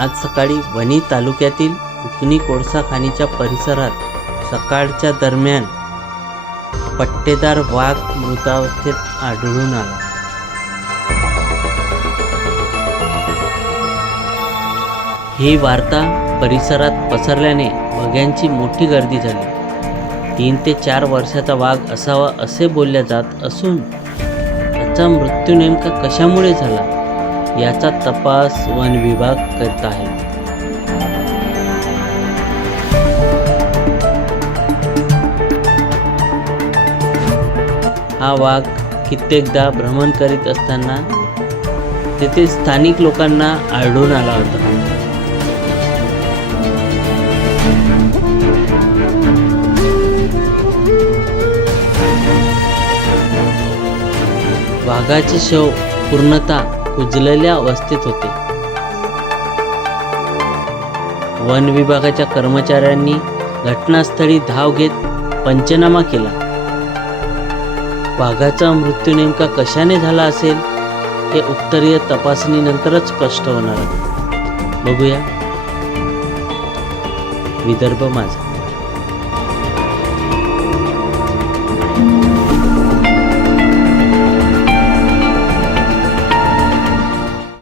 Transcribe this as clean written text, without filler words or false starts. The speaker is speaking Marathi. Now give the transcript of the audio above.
आज सकाळी वणी तालुक्यातील उकणी कोळसा खाणीच्या परिसरात सकाळच्या दरम्यान पट्टेदार वाघ मृतावस्थेत आढळून आला. ही वार्ता परिसरात पसरल्याने बघ्यांची मोठी गर्दी झाली. 3 ते 4 वर्षाचा वाघ असावा असे बोलले जात असून त्याचा मृत्यू नेमका कशामुळे झाला याचा तपास वन विभाग करत आहे. हा वाघ कित्येकदा भ्रमण करीत असताना तेथे स्थानिक लोकांना आढळून आला होता. वाघाचे शव पूर्णतः कुजलेल्या अवस्थेत होते. वन विभागाच्या कर्मचाऱ्यांनी घटनास्थळी धाव घेत पंचनामा केला. वाघाचा मृत्यू नेमका कशाने झाला असेल हे उत्तरीय तपासणीनंतरच स्पष्ट होणार आहे. बघूया. विदर्भ माझा.